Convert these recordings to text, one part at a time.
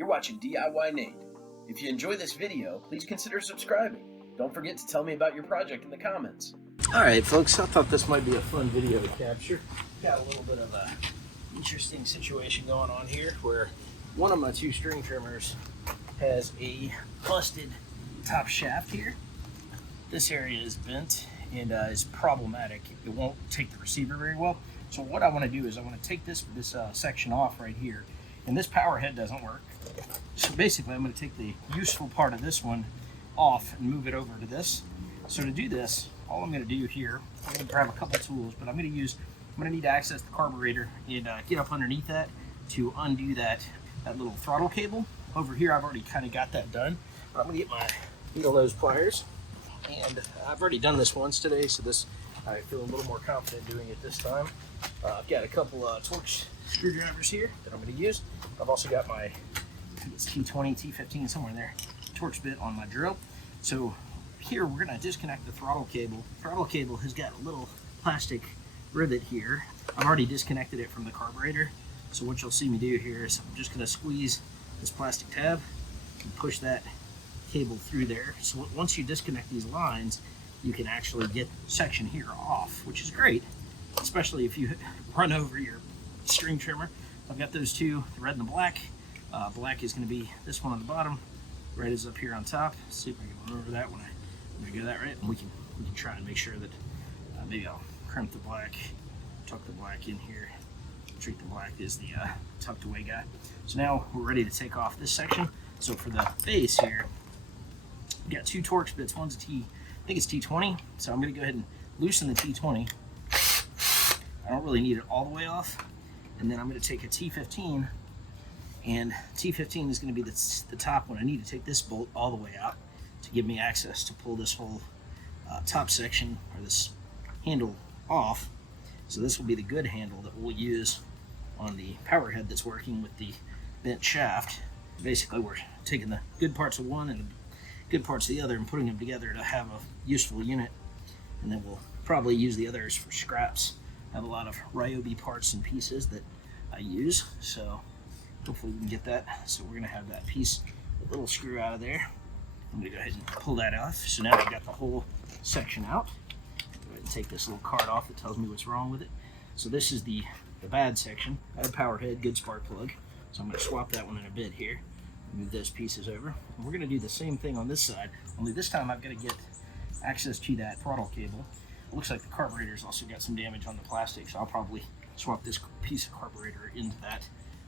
You're watching DIYNate. If you enjoy this video, please consider subscribing. Don't forget to tell me about your project in the comments. Alright folks, I thought this might be a fun video to capture. Got a little bit of a interesting situation going on here where one of my two string trimmers has a busted top shaft here. This area is bent and is problematic. It won't take the receiver very well. So what I want to do is I want to take this section off right here, and this power head doesn't work. So basically I'm going to take the useful part of this one off and move it over to this. So to do this, all I'm going to do here, I'm going to grab a couple tools, but I'm going to need to access the carburetor and get up underneath that to undo that little throttle cable. Over here I've already kind of got that done, but I'm going to get my needle nose pliers, and I've already done this once today, so I feel a little more confident doing it this time. I've got a couple Torx screwdrivers here that I'm going to use. I've also got my T20, T15, somewhere in there, Torx bit on my drill. So here we're going to disconnect the throttle cable. Throttle cable has got a little plastic rivet here. I've already disconnected it from the carburetor. So what you'll see me do here is I'm just going to squeeze this plastic tab and push that cable through there. So once you disconnect these lines, you can actually get the section here off, which is great, especially if you run over your string trimmer. I've got those two, the red and the black. Black is going to be this one on the bottom. Red is up here on top. Let's see if I can remember that when I get that right. And we can try and make sure that maybe I'll crimp the black, tuck the black in here. Treat the black as the tucked away guy. So now we're ready to take off this section. So for the base here, we got two Torx bits. One's I think it's T20. So I'm going to go ahead and loosen the T20. I don't really need it all the way off. And then I'm going to take a T15, and T15 is going to be the top one. I need to take this bolt all the way out to give me access to pull this whole top section, or this handle, off. So this will be the good handle that we'll use on the power head that's working with the bent shaft. Basically we're taking the good parts of one and the good parts of the other and putting them together to have a useful unit, and then we'll probably use the others for scraps. I have a lot of Ryobi parts and pieces that I use, so hopefully we can get that. So we're going to have that piece, a little screw out of there. I'm going to go ahead and pull that off. So now I've got the whole section out. Go ahead and take this little card off that tells me what's wrong with it. So this is the bad section. Bad power head, good spark plug. So I'm going to swap that one in a bit here. Move those pieces over. And we're going to do the same thing on this side, only this time I've got to get access to that throttle cable. It looks like the carburetor's also got some damage on the plastic, so I'll probably swap this piece of carburetor into that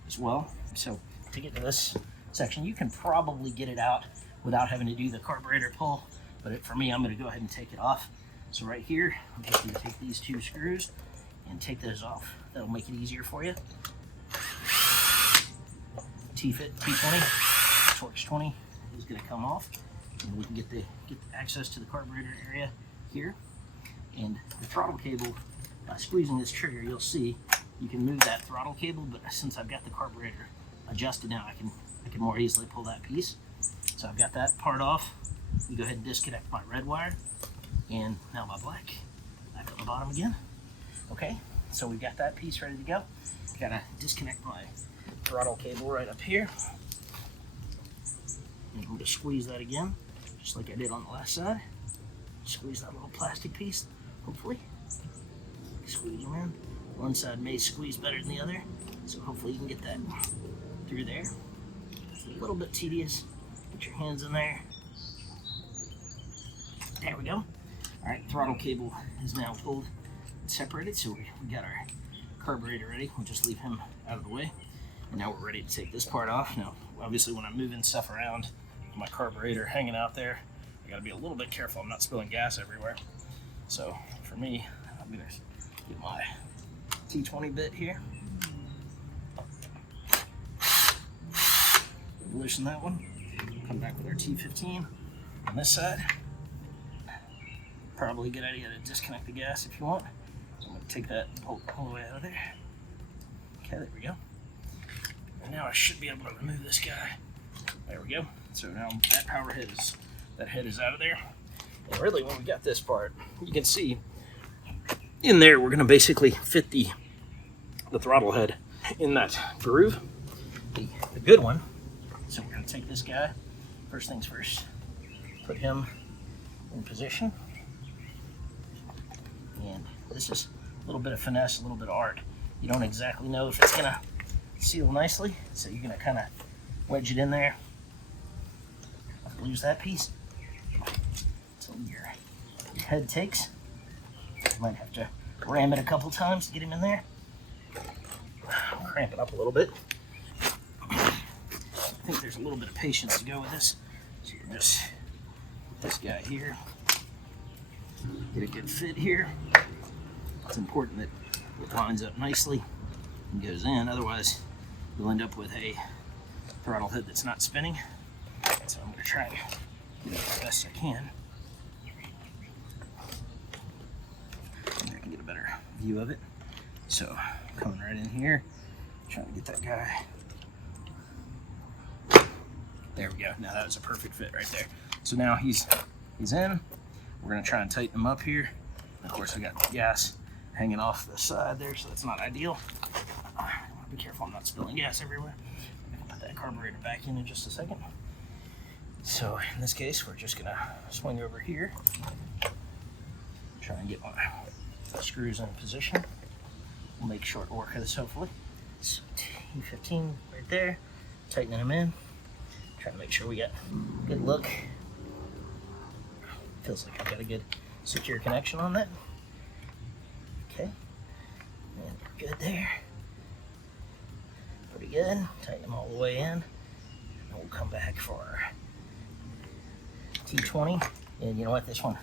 as well. So to get to this section, you can probably get it out without having to do the carburetor pull, but for me, I'm going to go ahead and take it off. So right here, I'm just going to take these two screws and take those off. That'll make it easier for you. T20, Torx 20 is going to come off, and we can get the access to the carburetor area here. And the throttle cable, by squeezing this trigger, you'll see you can move that throttle cable, but since I've got the carburetor adjusted now, I can more easily pull that piece. So I've got that part off. We go ahead and disconnect my red wire, and now my black. Back on the bottom again. Okay, so we've got that piece ready to go. Gotta disconnect my throttle cable right up here. And I'm going to squeeze that again, just like I did on the last side. Squeeze that little plastic piece, hopefully. Squeeze them in. One side may squeeze better than the other, so hopefully you can get that through there. It's a little bit tedious. Get your hands in there. There we go. Alright, throttle cable is now pulled and separated, so we got our carburetor ready. We'll just leave him out of the way. And now we're ready to take this part off. Now, obviously when I'm moving stuff around, my carburetor hanging out there, I gotta be a little bit careful I'm not spilling gas everywhere. So for me, I'm gonna get my T20 bit here. Loosen that one. Come back with our T15 on this side. Probably a good idea to disconnect the gas if you want. So I'm gonna take that bolt all the way out of there. Okay, there we go. And now I should be able to remove this guy. There we go. So now that head is out of there. And really when we got this part, you can see in there we're going to basically fit the throttle head in that groove. The good one take this guy. First things first, put him in position. And this is a little bit of finesse, a little bit of art. You don't exactly know if it's gonna seal nicely, so you're gonna kind of wedge it in there. Lose that piece. So your head takes. You might have to ram it a couple times to get him in there. Cramp it up a little bit. I think there's a little bit of patience to go with this. So you just put this guy here. Get a good fit here. It's important that it lines up nicely and goes in, otherwise you'll end up with a throttle head that's not spinning. So I'm going to try and get it the best I can. Maybe I can get a better view of it. So coming right in here, trying to get that guy. There we go. Now that was a perfect fit right there. So now he's in. We're going to try and tighten him up here. And of course, we got the gas hanging off the side there, so that's not ideal. I want to be careful I'm not spilling gas everywhere. I'm going to put that carburetor back in just a second. So in this case, we're just going to swing over here. Try and get my screws in position. We'll make short work of this, hopefully. So T15 right there, tightening them in. Trying to make sure we got a good look. Feels like I've got a good secure connection on that. Okay, and we're good there. Pretty good. Tighten them all the way in. And we'll come back for our T20. And you know what? This one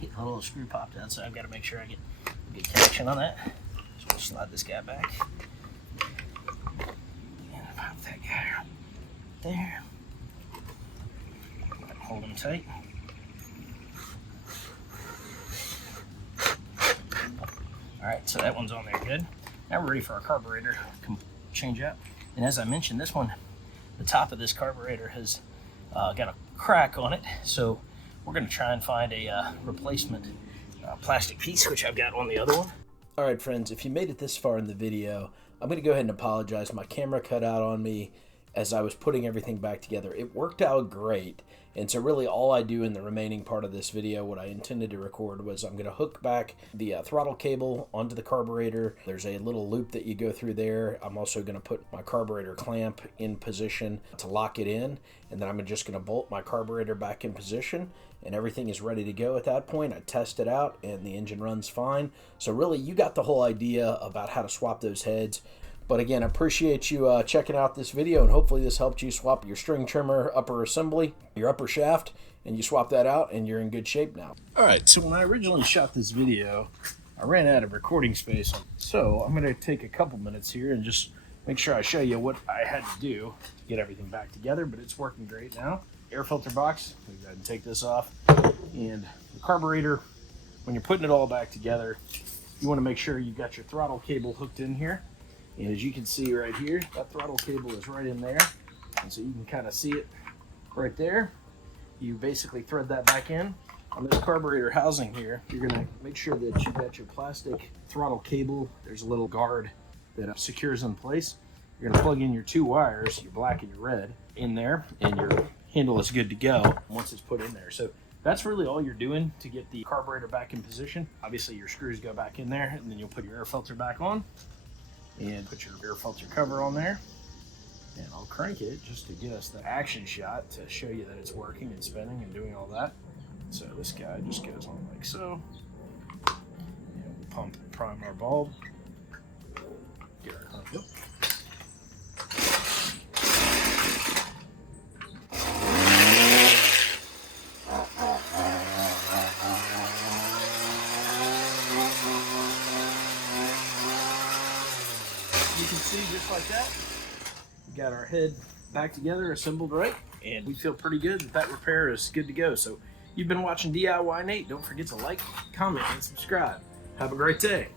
hit a little screw popped out, so I've got to make sure I get a good connection on that. So we'll slide this guy back. And pop that guy right there. Hold him tight. Alright, so that one's on there good. Now we're ready for our carburetor change out. And as I mentioned, this one, the top of this carburetor has got a crack on it. So we're going to try and find a replacement plastic piece, which I've got on the other one. Alright friends, if you made it this far in the video, I'm going to go ahead and apologize. My camera cut out on me as I was putting everything back together. It worked out great. And so really all I do in the remaining part of this video, what I intended to record, was I'm going to hook back the throttle cable onto the carburetor. There's a little loop that you go through there. I'm also going to put my carburetor clamp in position to lock it in. And then I'm just going to bolt my carburetor back in position. And everything is ready to go at that point. I test it out and the engine runs fine. So really you got the whole idea about how to swap those heads. But again, I appreciate you checking out this video, and hopefully this helped you swap your string trimmer upper assembly, your upper shaft, and you swap that out and you're in good shape now. Alright, so when I originally shot this video, I ran out of recording space. So I'm going to take a couple minutes here and just make sure I show you what I had to do to get everything back together, but it's working great now. Air filter box, let me go ahead and take this off. And the carburetor, when you're putting it all back together, you want to make sure you've got your throttle cable hooked in here. And as you can see right here, that throttle cable is right in there. And so you can kind of see it right there. You basically thread that back in. On this carburetor housing here, you're going to make sure that you've got your plastic throttle cable. There's a little guard that secures in place. You're going to plug in your two wires, your black and your red, in there, and your handle is good to go once it's put in there. So that's really all you're doing to get the carburetor back in position. Obviously your screws go back in there, and then you'll put your air filter back on. And put your air filter cover on there, and I'll crank it just to get us the action shot to show you that it's working and spinning and doing all that. So this guy just goes on like so, and we'll pump and prime our bulb, get our crank up. You can see just like that, we got our head back together, assembled right, and we feel pretty good that repair is good to go. So you've been watching DIYNate. Don't forget to like, comment, and subscribe. Have a great day.